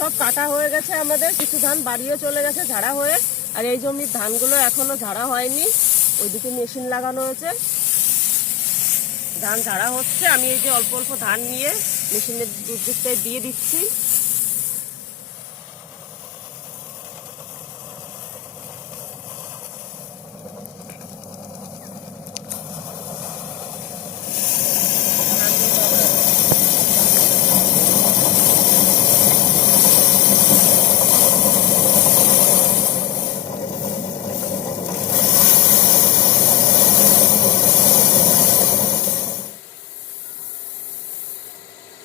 সব কাটা হয়ে গেছে আমাদের, কিছু ধান বাড়িয়ে চলে গেছে ঝাড়া হয়ে, আর এই জমির ধানগুলো এখনও ঝাড়া হয়নি। ওইদিকে মেশিন লাগানো হয়েছে। ধান ঝাড়া হচ্ছে, আমি এই যে অল্প অল্প ধান নিয়ে মেশিনের দুধ দিয়ে দিচ্ছি।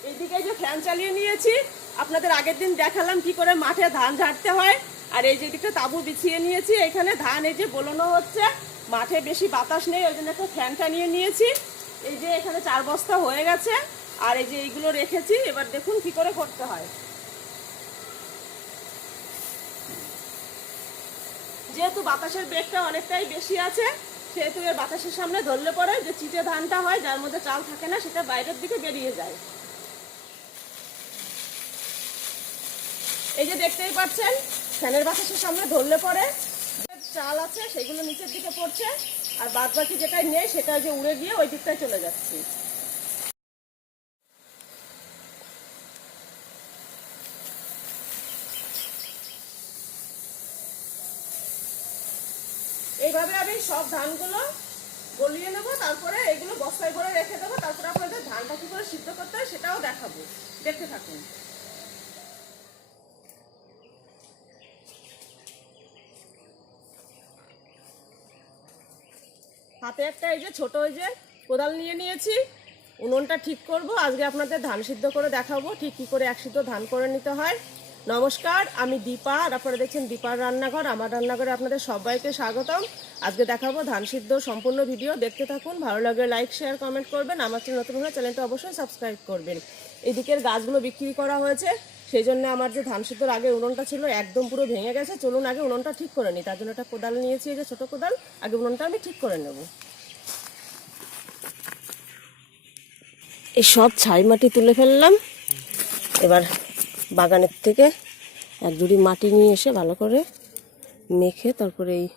এইদিকে যে ফ্যান চালিয়ে নিয়েছি, আপনাদের আগের দিন দেখালাম কি করে মাঠে ধান ঝাড়তে হয়। আর এই যে দিকটা তাবু বিছিয়ে নিয়েছি, এখানে ধান এই যে বোলানো হচ্ছে, মাঠে বেশি বাতাস নেই, ওই জন্য একটা ফ্যানটা নিয়ে নিয়েছি। এই যে এখানে চার বস্তা হয়ে গেছে, আর এই যে এইগুলো রেখেছি, এবার দেখুন কি করে করতে হয়। যেহেতু বাতাসের বেগটা অনেকটাই বেশি আছে, সেহেতু এর বাতাসের সামনে ধরলে পরে যে চিটে ধানটা হয়, যার মধ্যে চাল থাকে না, সেটা বাইরের দিকে বেরিয়ে যায়। এই যে দেখতেই পাচ্ছেন, ফ্যানের বাতাসের সামনে ধরলে পরে, চাল আছে, সেগুলো নিচের দিকে পড়ছে, আর বাদ বাকি যেটা নেই সেটা যে উড়ে গিয়ে ওই দিকটায় চলে যাচ্ছে। এইভাবে আমি সব ধানগুলো গলিয়ে নেব, তারপরে এগুলো বস্তায় করে রেখে দেবো, তারপরে আপনাদের ধানটা কি করে সিদ্ধ করতে হয় সেটাও দেখাবো। দেখতে থাকুন। হাতে একটা এই যে ছোট ওই যে কোদাল নিয়ে নিয়েছি। উনুনটা ঠিক করব। আজকে আপনাদের ধান সিদ্ধ করে দেখাবো ঠিক কী করে এক সিদ্ধ ধান করে নিতে হয়। নমস্কার, আমি দীপা আর আপনারা দেখছেন দীপার রান্নাঘর, আমার রান্নাঘরে আপনাদের সবাইকে স্বাগতম। আজকে দেখাবো ধান সিদ্ধ সম্পূর্ণ ভিডিও। দেখতে থাকুন, ভালো লাগে লাইক শেয়ার কমেন্ট করবেন। আমার নতুন হলে চ্যানেলটা অবশ্যই সাবস্ক্রাইব করবেন। এদিকের গাছগুলো বিক্রি করা হয়েছে। সেই জন্য আমার যে ধান সিদ্ধর আগে উনুনটা ছিল একদম পুরো ভেঙে গেছে। চলুন আগে উনুনটা ঠিক করে নিই। তার জন্য একটা কোদাল নিয়েছি যে ছোটো কোদাল। আগে উনুনটা আমি ঠিক করে নেব। এই সব ছাই মাটি তুলে ফেললাম। এবার বাগানের থেকে এক জুড়ি মাটি নিয়ে এসে ভালো করে মেখে তারপরে এই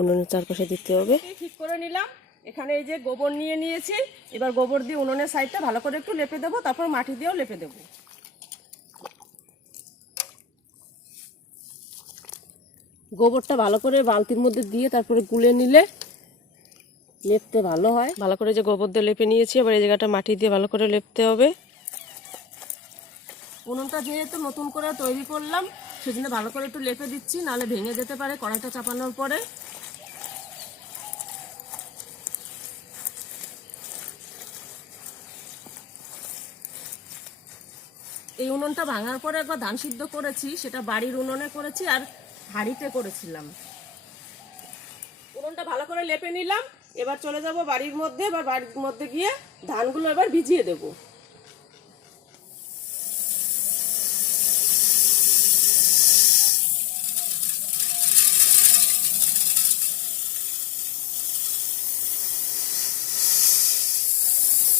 উনুনের চারপাশে দিতে হবে। ঠিক করে নিলাম। এখানে এই যে গোবর নিয়ে নিয়েছি। এবার গোবর দিয়ে উনুনের সাইডটা ভালো করে একটু লেপে দেবো, তারপর মাটি দিয়েও লেপে দেবো। গোবরটা ভালো করে বালতির মধ্যে দিয়ে তারপরে গুলে নিলে লেপতে ভালো হয়। ভালো করে যে গোবর দিয়ে লেপে নিয়েছি এবার এই জায়গাটা মাটি দিয়ে ভালো করে লেপতে হবে। উনুনটা যেহেতু নতুন করে তৈরি করলাম সেজন্য ভালো করে একটু লেপে দিচ্ছি নাহলে ভেঙে যেতে পারে কড়াইটা চাপানোর পরে। এই উনুনটা ভাঙার পরে একবার ধান সিদ্ধ করেছি সেটা বাড়ির উনুনে করেছি আর হাঁড়িতে করেছিলাম। উনুনটা ভালো করে লেপে নিলাম। এবার চলে যাব বাড়ির মধ্যে। এবার বাড়ির মধ্যে গিয়ে ধানগুলো এবার ভিজিয়ে দেবো।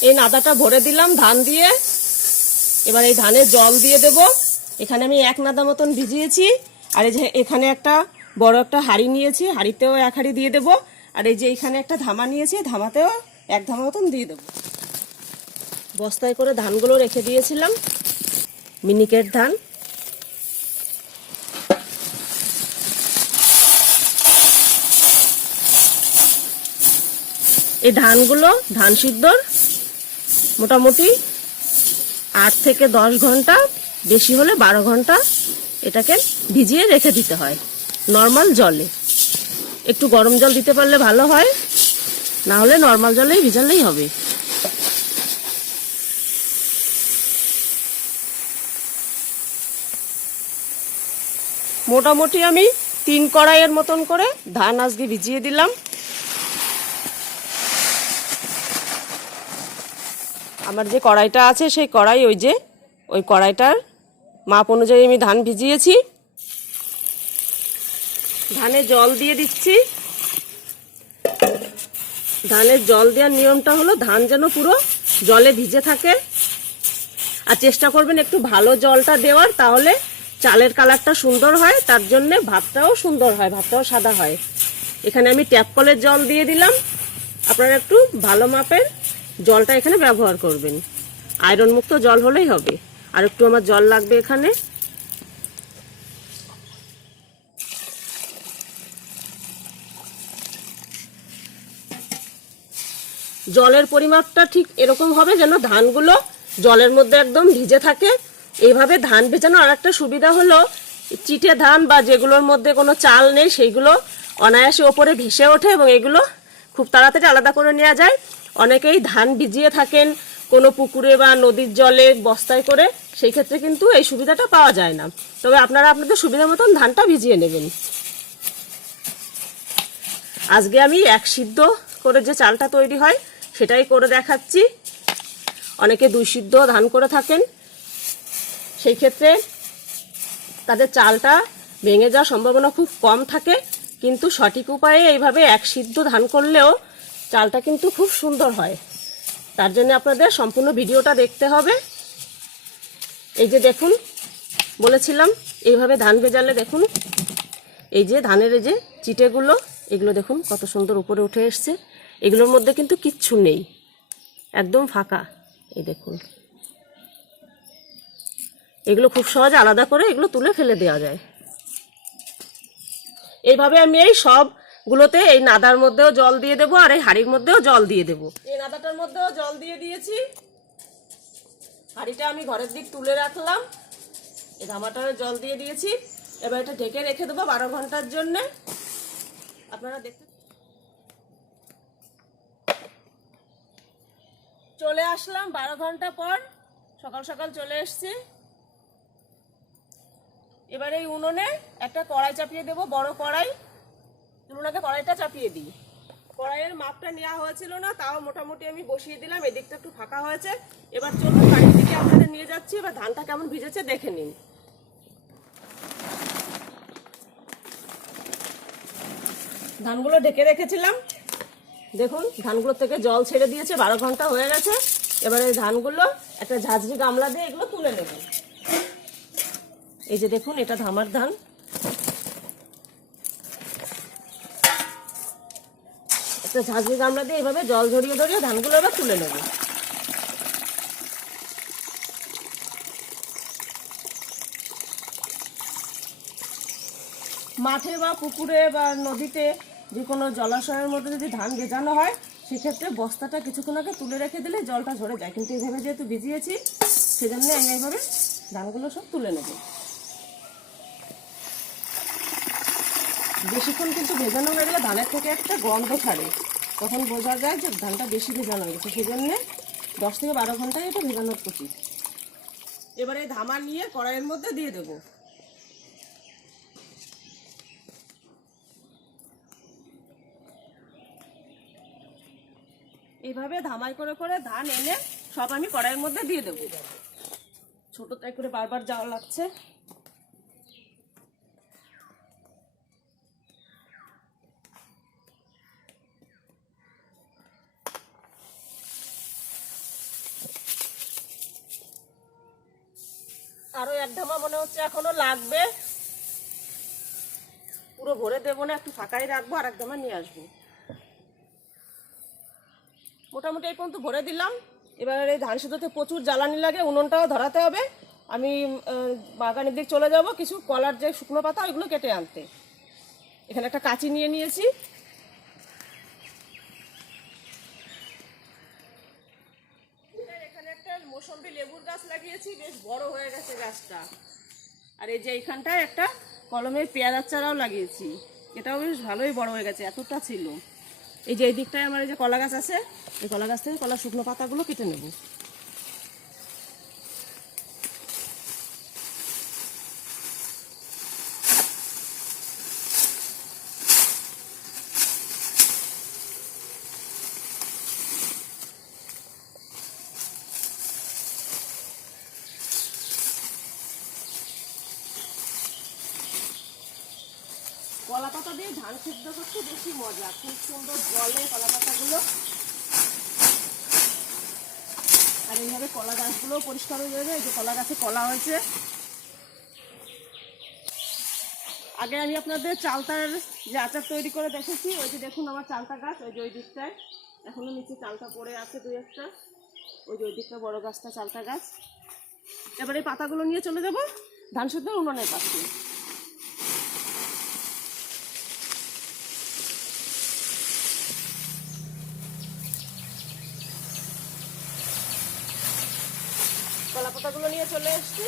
এই নাদাটা ভরে দিলাম ধান দিয়ে। এবার এই ধানের জল দিয়ে দেব। এখানে আমি এক নাদা মতন ভিজিয়েছি। আর এই যে এখানে একটা বড় একটা হাঁড়ি নিয়েছি, হাঁড়িতেও এক হাঁড়ি দিয়ে দেব। আর এই যে এখানে একটা ধামা নিয়েছি ধামাতেও এক ধামা মতন দিয়ে দেবো। বস্তায় করে ধানগুলো রেখে দিয়েছিলাম। মিনিকেট ধান। এই ধানগুলো ধান সিদ্ধর মোটামুটি আট থেকে দশ ঘণ্টা, বেশি হলে বারো ঘণ্টা এটাকে ভিজিয়ে রেখে দিতে হয় নর্মাল জলে। একটু গরম জল দিতে পারলে ভালো হয়, না হলে নর্মাল জলেই ভিজালেই হবে। মোটামুটি আমি তিন কড়াইয়ের মতন করে ধান আজকে ভিজিয়ে দিলাম। আমার যে কড়াইটা আছে, সেই কড়াই ওই যে, ওই কড়াইটার মাপ অনুযায়ী আমি ধান ভিজিয়েছি। ধানে জল দিয়ে দিচ্ছি। ধানের জল দেওয়ার নিয়মটা হলো ধান যেন পুরো জলে ভিজে থাকে। আর চেষ্টা করবেন একটু ভালো জলটা দেওয়ার, তাহলে চালের কালারটা সুন্দর হয়, তার জন্যে ভাতটাও সুন্দর হয়, ভাতটাও সাদা হয়। এখানে আমি ট্যাপ কলের জল দিয়ে দিলাম। আপনারা একটু ভালো মাপের জলটা এখানে ব্যবহার করবেন। আয়রন মুক্ত জল হলেই হবে। আর একটু আমার জল লাগবে এখানে। জলের পরিমাপটা ঠিক এরকম হবে যেন ধানগুলো জলের মধ্যে একদম ভিজে থাকে। এইভাবে ধান ভেজানো আর একটা সুবিধা হলো, চিটে ধান বা যেগুলোর মধ্যে কোনো চাল নেই, সেইগুলো অনায়াসে ওপরে ভেসে ওঠে এবং এগুলো খুব তাড়াতাড়ি আলাদা করে নেওয়া যায়। অনেকেই ধান ভিজিয়ে থাকেন কোনো পুকুরে বা নদীর জলে বস্তায় করে, সেই ক্ষেত্রে কিন্তু এই সুবিধাটা পাওয়া যায় না। তবে আপনারা আপনাদের সুবিধা মতন ধানটা ভিজিয়ে নেবেন। আজকে আমি এক সিদ্ধ করে যে চালটা তৈরি হয়, সেটাই করে দেখাচ্ছি। অনেকে দুই সিদ্ধ ধান করে থাকেন। সেই ক্ষেত্রে তাদের চালটা ভেঙে যাওয়ার সম্ভাবনা খুব কম থাকে, কিন্তু সঠিক উপায়ে এইভাবে এক সিদ্ধ ধান করলেও চালটা কিন্তু খুব সুন্দর হয়। তার জন্য আপনাদের সম্পূর্ণ ভিডিওটা দেখতে হবে। এই যে দেখুন, বলেছিলাম, এইভাবে ধান ভেজালে দেখুন, এই যে ধানের এই যে চিটেগুলো, এগুলো দেখুন কত সুন্দর উপরে উঠে এসছে। এগুলোর মধ্যে কিন্তু কিচ্ছু নেই, একদম ফাঁকা, এই দেখুন। এগুলো খুব সহজে আলাদা করে এগুলো তুলে ফেলে দেওয়া যায়। এইভাবে আমি এই সবগুলোতে এই নাদার মধ্যেও জল দিয়ে দেবো আর এই হাড়ির মধ্যেও জল দিয়ে দেবো। এই নাদাটার মধ্যেও জল দিয়ে দিয়েছি। হাঁড়িটা আমি ঘরের দিক তুলে রাখলাম। এই ধামাটারে জল দিয়ে দিয়েছি। এবার এটা ঢেকে রেখে দেবো বারো ঘণ্টার জন্য। আপনারা দেখতে চলে আসলাম বারো ঘণ্টা পর। সকাল সকাল চলে এসছি। এবার এই উনুনে একটা কড়াই চাপিয়ে দেবো, বড় কড়াই। উনুনাকে কড়াইটা চাপিয়ে দিই। কড়াইয়ের মাপটা নেওয়া হয়েছিল না, তাও মোটামুটি আমি বসিয়ে দিলাম, এদিকটা একটু ফাঁকা হয়েছে। এবার চলুন বাড়ির দিকে আপনাদের নিয়ে যাচ্ছি, এবার ধানটা কেমন ভিজেছে দেখে নিন। ধানগুলো ঢেকে রেখেছিলাম। দেখুন, ধানগুলো থেকে জল ছেড়ে দিয়েছে, বারো ঘণ্টা হয়ে গেছে। এবারে এই ধানগুলো একটা ঝাঁঝরি গামলা দিয়ে এগুলো তুলে নেব। এই যে দেখুন, এটা ধামার ধান। একটা ঝাঁঝরি গামলা দিয়ে এইভাবে জল ঝরিয়ে ধরিয়ে ধানগুলো এবার তুলে নেব। মাঠে বা পুকুরে বা নদীতে যে কোনো জলাশয়ের মধ্যে যদি ধান ভেজানো হয়, সেক্ষেত্রে বস্তাটা কিছুক্ষণ আগে তুলে রেখে দিলে জলটা ঝরে যায়। কিন্তু এইভাবে যেহেতু ভিজিয়েছি, সেজন্য আমি এইভাবে ধানগুলো সব তুলে নেব। বেশিক্ষণ কিন্তু ভেজানো হয়ে গেলে ধানের থেকে একটা গন্ধ ছাড়ে। তখন বোঝা যায় যে ধানটা বেশি ভেজানো হয়েছে। সেজন্য দশ থেকে বারো ঘন্টায় এটা ভেজানোর উচিত এবারে ধামা নিয়ে কড়াইয়ের মধ্যে দিয়ে দেবো। এইভাবে ধামাই করে করে ধান এনে সব আমি কড়াইয়ের মধ্যে দিয়ে দেবো। ছোটটাই করে বারবার যাওয়া লাগছে। লাগবে? পুরো ভরে দেবো না, একটু ফাঁকাই রাখব, আর এক ধামা নিয়ে আসব। মোটামুটি এই পর্যন্ত ভরে দিলাম। এবার এই ধান সিদ্ধতে প্রচুর জ্বালানি লাগে, উনুনটাও ধরাতে হবে। আমি বাগানের দিক চলে যাব, কিছু কলার যে শুকনো পাতা, ওইগুলো কেটে আনতে। এখানে একটা কাঁচি নিয়ে নিয়েছি। এখানে একটা মৌসম্বি লেবুর গাছ লাগিয়েছি, বেশ বড় হয়ে গেছে গাছটা। আর এই যে এইখানটায় একটা কলমের পেয়ারার চারাও লাগিয়েছি। এটাও বেশ ভালোই বড় হয়ে গেছে, এতটা ছিল। এই যে এই দিকটায় আমার এই যে কলা গাছ আছে, এই কলা গাছ থেকে কলা শুকনো পাতাগুলো কেটে নেব কলা পাতা দিয়ে ধান সিদ্ধ করতে বেশি মজা। খুব সুন্দর জলে কলা পাতাগুলো আর এইভাবে কলা গাছগুলো পরিষ্কার হয়ে যাবে। এই যে কলা গাছে কলা হয়েছে। আগে আমি আপনাদের চালতার যে আচার তৈরি করে দেখেছি, ওই যে দেখুন আমার চালতা গাছ, ওই যে ওই দিকটায়। এখনও নিচে চালতা পড়ে আছে দুই একটা। ওই যে ওই দিকটা বড় গাছটা চালতা গাছ। এবার এই পাতাগুলো নিয়ে চলে যাব ধান শুদ্ধ উনুনের পাশে। পাতাগুলো নিয়ে চলে এসছি।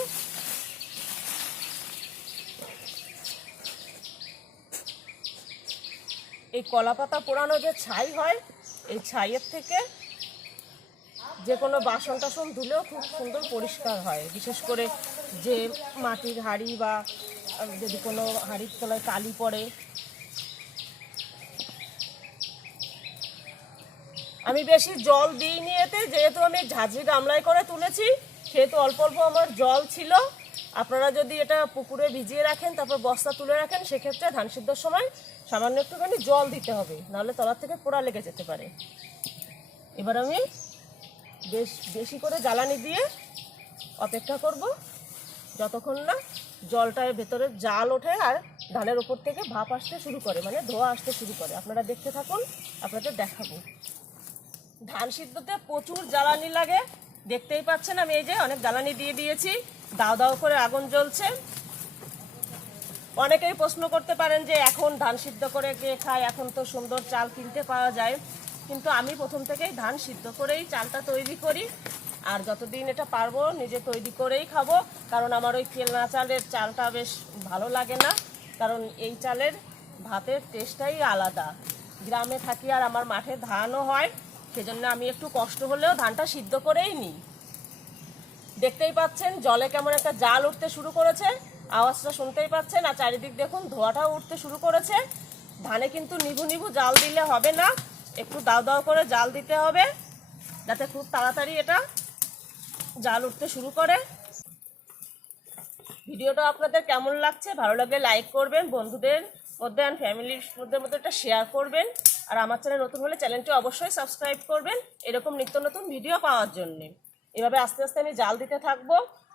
এই কলা পাতা পোড়ানো যে ছাই হয়, এই ছাইয়ের থেকে যে কোনো বাসন টাসন ধুলেও খুব সুন্দর পরিষ্কার হয়। বিশেষ করে যে মাটির হাঁড়ি বা যদি কোনো হাঁড়ির তলায় কালি পড়ে। আমি বেশি জল দিইনি এতে, যেহেতু আমি ঝাঁঝরি গামলায় করে তুলেছি। সেহেতু অল্প অল্প আমার জল ছিল, আপনারা যদি এটা পুকুরে ভিজিয়ে রাখেন, তারপর বস্তা তুলে রাখেন, সেক্ষেত্রে ধান সিদ্ধর সময় সামান্য একটুখানি জল দিতে হবে, নাহলে তলার থেকে পোড়া লেগে যেতে পারে। এবার আমি বেশ, বেশি করে জ্বালানি দিয়ে অপেক্ষা করব, যতক্ষণ না জলটার ভেতরে জাল ওঠে আর ধানের ওপর থেকে ভাপ আসতে শুরু করে মানে ধোয়া আসতে শুরু করে। আপনারা দেখতে থাকুন, আপনাদের দেখাবো। ধান সিদ্ধতে প্রচুর জ্বালানি লাগে দেখতেই পাচ্ছেন আমি এই যে অনেক জ্বালানি দিয়ে দিয়েছি। দাও দাও করে আগুন জ্বলছে। অনেকেই প্রশ্ন করতে পারেন যে এখন ধান সিদ্ধ করে কে খায়? এখন তো সুন্দর চাল কিনতে পাওয়া যায়। কিন্তু আমি প্রথম থেকেই ধান সিদ্ধ করেই চালটা তৈরি করি। আর যতদিন এটা পারব, নিজে তৈরি করেই খাব। কারণ আমার ওই কেলনা চালের চালটা বেশ ভালো লাগে না। কারণ এই চালের ভাতের টেস্টটাই আলাদা। গ্রামে থাকি আর আমার মাঠে ধানও হয়। সেজন্য আমি একটু কষ্ট হলেও ধানটা সিদ্ধ করেই নিই। দেখতেই পাচ্ছেন, জলে কেমন একটা জাল উঠতে শুরু করেছে। আওয়াজটা শুনতেই পাচ্ছেন, আর চারিদিক দেখুন, ধোঁয়াটাও উঠতে শুরু করেছে। ধানে কিন্তু নিভু নিভু জাল দিলে হবে না, একটু দাও দাও করে জাল দিতে হবে, যাতে খুব তাড়াতাড়ি এটা জাল উঠতে শুরু করে। ভিডিওটা আপনাদের কেমন লাগছে? ভালো লাগলে লাইক করবেন, বন্ধুদের মধ্যে ফ্যামিলির মধ্যে মধ্যে একটা শেয়ার করবেন। আর আমার চ্যানেল নতুন হলে চ্যানেলটি অবশ্যই সাবস্ক্রাইব করবেন এরকম নিত্য নতুন ভিডিও পাওয়ার জন্যে। এভাবে আস্তে আস্তে আমি জাল দিতে থাকব।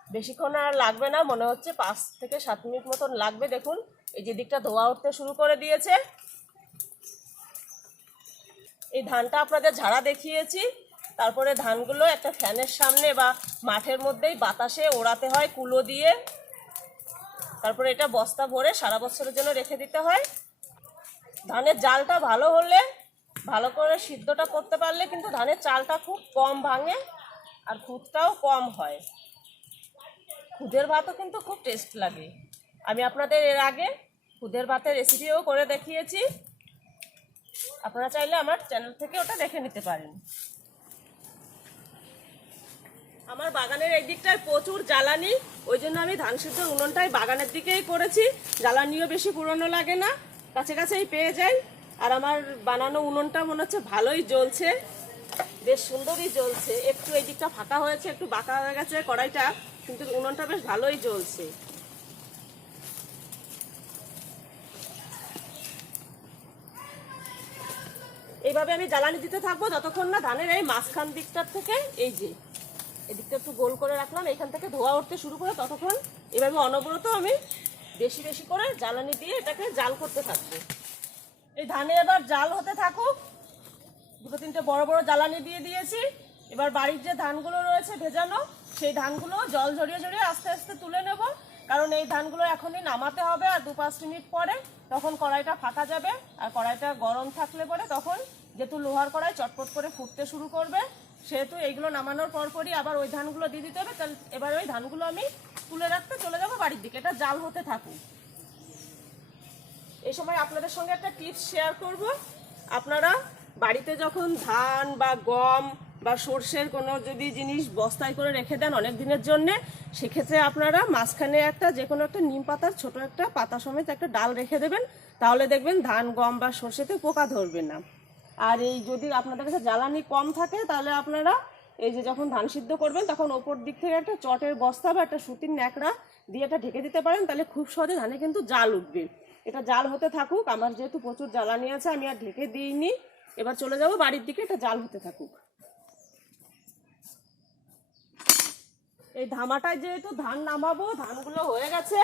বেশিক্ষণ আর লাগবে না, মনে হচ্ছে পাঁচ থেকে সাত মিনিট মতন লাগবে। দেখুন, এই যে দিকটা ধোয়া উঠতে শুরু করে দিয়েছে। এই ধানটা আপনাদের ঝাড়া দেখিয়েছি। তারপরে ধানগুলো একটা ফ্যানের সামনে বা মাঠের মধ্যেই বাতাসে ওড়াতে হয়, কুলো দিয়ে। তারপরে এটা বস্তা ভরে সারা বছরের জন্য রেখে দিতে হয়। ধানের জালটা ভালো হলে ভালো করে সিদ্ধটা করতে পারলে কিন্তু ধানের চালটা খুব কম ভাঙে আর খুদটাও কম হয়। খুদের ভাতও কিন্তু খুব টেস্ট লাগে। আমি আপনাদের এর আগে খুদের ভাতের রেসিপিও করে দেখিয়েছি। আপনারা চাইলে আমার চ্যানেল থেকে ওটা দেখে নিতে পারেন। আমার বাগানের এই দিকটায় প্রচুর জ্বালানি, ওই জন্য আমি ধান সিদ্ধ উনুনটাই বাগানের দিকেই করেছি। জ্বালানিও বেশি পুরনো লাগে না। কাছে কাছেই পেয়ে যাই। আর আমার বানানো উনুনটা মনে হচ্ছে ভালোই জ্বলছে। বেশ সুন্দরই জ্বলছে। একটু এই দিকটা ফাঁকা হয়েছে, একটু বাঁকা হয়ে গেছে কড়াইটা, কিন্তু উনুনটা বেশ ভালোই জ্বলছে। এইভাবে আমি জ্বালানি দিতে থাকব যতক্ষণ না ধানের এই মাঝখান দিকটার থেকে, এই যে, এদিকটা একটু গোল করে রাখলাম এখান থেকে ধোয়া উঠতে শুরু করে ততক্ষণ এভাবে অনবরত আমি বেশি বেশি করে জ্বালানি দিয়ে এটাকে জাল করতে থাকব। এই ধানে এবার জাল হতে থাকুক। দুটো তিনটে বড় বড় জ্বালানি দিয়ে দিয়েছি। এবার বাড়ির যে ধানগুলো রয়েছে ভেজানো, সেই ধানগুলো জল ঝরিয়ে ঝরিয়ে আস্তে আস্তে তুলে নেব। কারণ এই ধানগুলো এখনই নামাতে হবে আর দু পাঁচ মিনিট পরে তখন কড়াইটা ফাঁকা যাবে। আর কড়াইটা গরম থাকলে পরে তখন যেহেতু লোহার কড়াই চটপট করে ফুটতে শুরু করবে, সেহেতু এইগুলো নামানোর পরপরই আবার ওই ধানগুলো দিয়ে দিতে হবে। তাহলে এবার ওই ধানগুলো আমি তুলে রাখতে চলে যাব বাড়ির দিকে। এটা জাল হতে থাকুক। এই সময় আপনাদের সঙ্গে একটা টিপস শেয়ার করব। আপনারা বাড়িতে যখন ধান বা গম বা সর্ষের কোনো যদি জিনিস বস্তায় করে রেখে দেন অনেক দিনের জন্যে, সেক্ষেত্রে আপনারা মাঝখানে একটা যে কোনো একটা নিম পাতার ছোট একটা পাতা সমেত একটা ডাল রেখে দেবেন। তাহলে দেখবেন ধান, গম বা সর্ষেতে পোকা ধরবে না। আর এই যদি আপনাদের কাছে জ্বালানি কম থাকে, তাহলে আপনারা এই যে যখন ধান সিদ্ধ করবেন, তখন ওপর দিক থেকে একটা চটের বস্তা বা একটা সুতির ন্যাকড়া দিয়ে এটা ঢেকে দিতে পারেন, তাহলে খুব সহজে ধানে কিন্তু জাল উঠবে। এটা জাল হতে থাকুক, আমার যেহেতু প্রচুর জ্বালানি আছে, আমি আর ঢেকে দিইনি। এবার চলে যাব বাড়ির দিকে, এটা জাল হতে থাকুক। এই ধামাটায় যেহেতু ধান নামাবো, ধানগুলো হয়ে গেছে।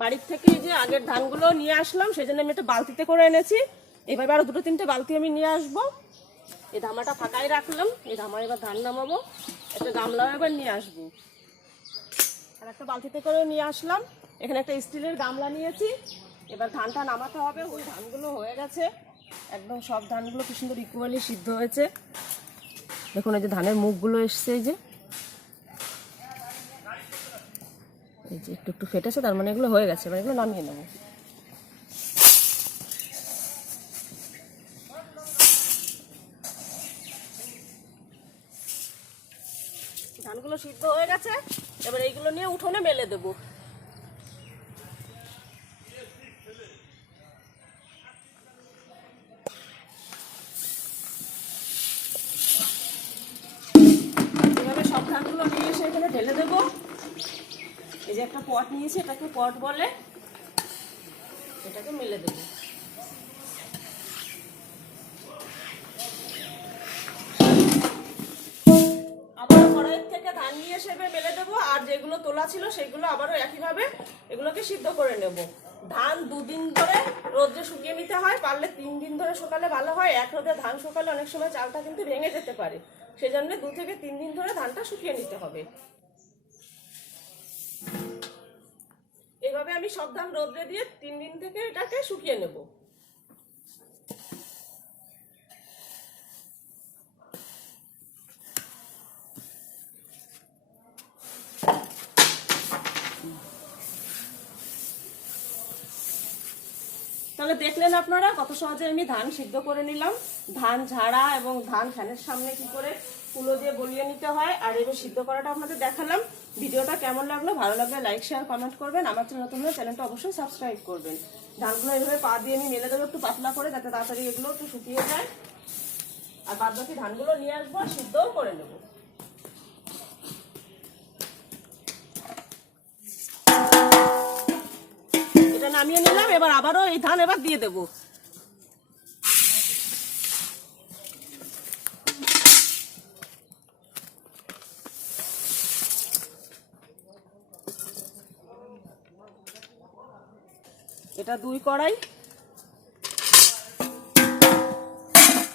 বাড়ির থেকে যে আগের ধানগুলো নিয়ে আসলাম সেই জন্য আমি একটা বালতিতে করে এনেছি। এবার আরও দুটো, তিনটে বালতি আমি নিয়ে আসব। এই ধামাটা ফাঁকাই রাখলাম, এই ধামা এবার ধান নামাবো, একটা গামলাও এবার নিয়ে আসব। আর একটা বালতিতে করে নিয়ে আসলাম। এখানে একটা স্টিলের গামলা নিয়েছি। এবার ধানটা নামাতে হবে, ওই ধানগুলো হয়ে গেছে। একদম সব ধানগুলো কি সুন্দর ইকুয়ালি সিদ্ধ হয়েছে। দেখুন, এই যে ধানের মুখগুলো এসছে, এই যে। এই যে একটু একটু ফেটেছে, তার মানে এগুলো হয়ে গেছে, এবার এগুলো নামিয়ে নেব ধানগুলো সিদ্ধ হয়ে গেছে নিয়ে উঠোনে মেলে দেবো। এভাবে সব ধানগুলো নিয়ে এসে এখানে ঢেলে দেবো। এই যে একটা পট নিয়েছি, এটাকে পট বলে এটাকে মেলে দেবো। ধান নিয়ে এসে মেলে দেবো, আর যেগুলো তোলা ছিল সেগুলো আবারও একইভাবে এগুলোকে সিদ্ধ করে নেব। ধান দুদিন ধরে রোদ্রে শুকিয়ে নিতে হয়, পারলে তিন দিন ধরে শুকালে ভালো হয়। এক রোদে ধান শুকালে অনেক সময় চালটা কিন্তু ভেঙে যেতে পারে। সেজন্য দু থেকে তিন দিন ধরে ধানটা শুকিয়ে নিতে হবে। এভাবে আমি সব ধান রোদ্রে দিয়ে তিন দিন থেকে এটাকে শুকিয়ে নেব। তাহলে দেখলেন আপনারা কত সহজে আমি ধান সিদ্ধ করে নিলাম। ধান ঝাড়া এবং ধান ফ্যানের সামনে কি করে কুলো দিয়ে গলিয়ে নিতে হয়, আর এবার সিদ্ধ করাটা আপনাদের দেখালাম। ভিডিওটা কেমন লাগল, ভালো লাগলে লাইক শেয়ার কমেন্ট করবেন। আমার চ্যানেল হলে চ্যানেলটা অবশ্যই সাবস্ক্রাইব করবেন। ধানগুলো এভাবে পা দিয়ে আমি মেলে দেবো একটু পাতলা করে, যাতে তাড়াতাড়ি এগুলো একটু শুকিয়ে যায়। আর বাদ বাকি ধানগুলো নিয়ে আসব আর সিদ্ধও করে নেব। নামিয়ে নিলাম, এবার আবারও এই ধান এবার দিয়ে দেবো। এটা দুই কড়াই।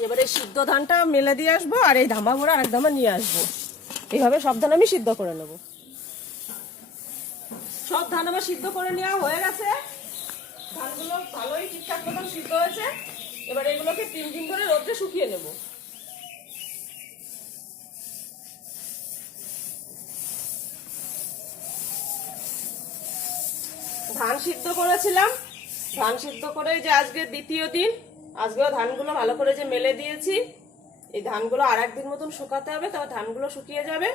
এবারে সিদ্ধ ধানটা মেলে দিয়ে আসব, আর এই ধামা মোড়া আরেক ধামা নিয়ে আসব। এইভাবে সব ধান আমি সিদ্ধ করে নেব। সব ধান আমার সিদ্ধ করে নেওয়া হয়ে গেছে। ধানগুলো ভালোই ঠিকঠাক মতন সিদ্ধ হয়েছে। এবার এগুলোকে তিন দিন রোদে শুকিয়ে নেব। ধান সিদ্ধ করেছিলাম। ধান সিদ্ধ করে যে আজকে দ্বিতীয় দিন, আজকেও ধানগুলো ভালো করে যে মেলে দিয়েছি। এই ধানগুলো আর একদিন মতন শুকাতে হবে তবে ধানগুলো শুকিয়ে যাবে।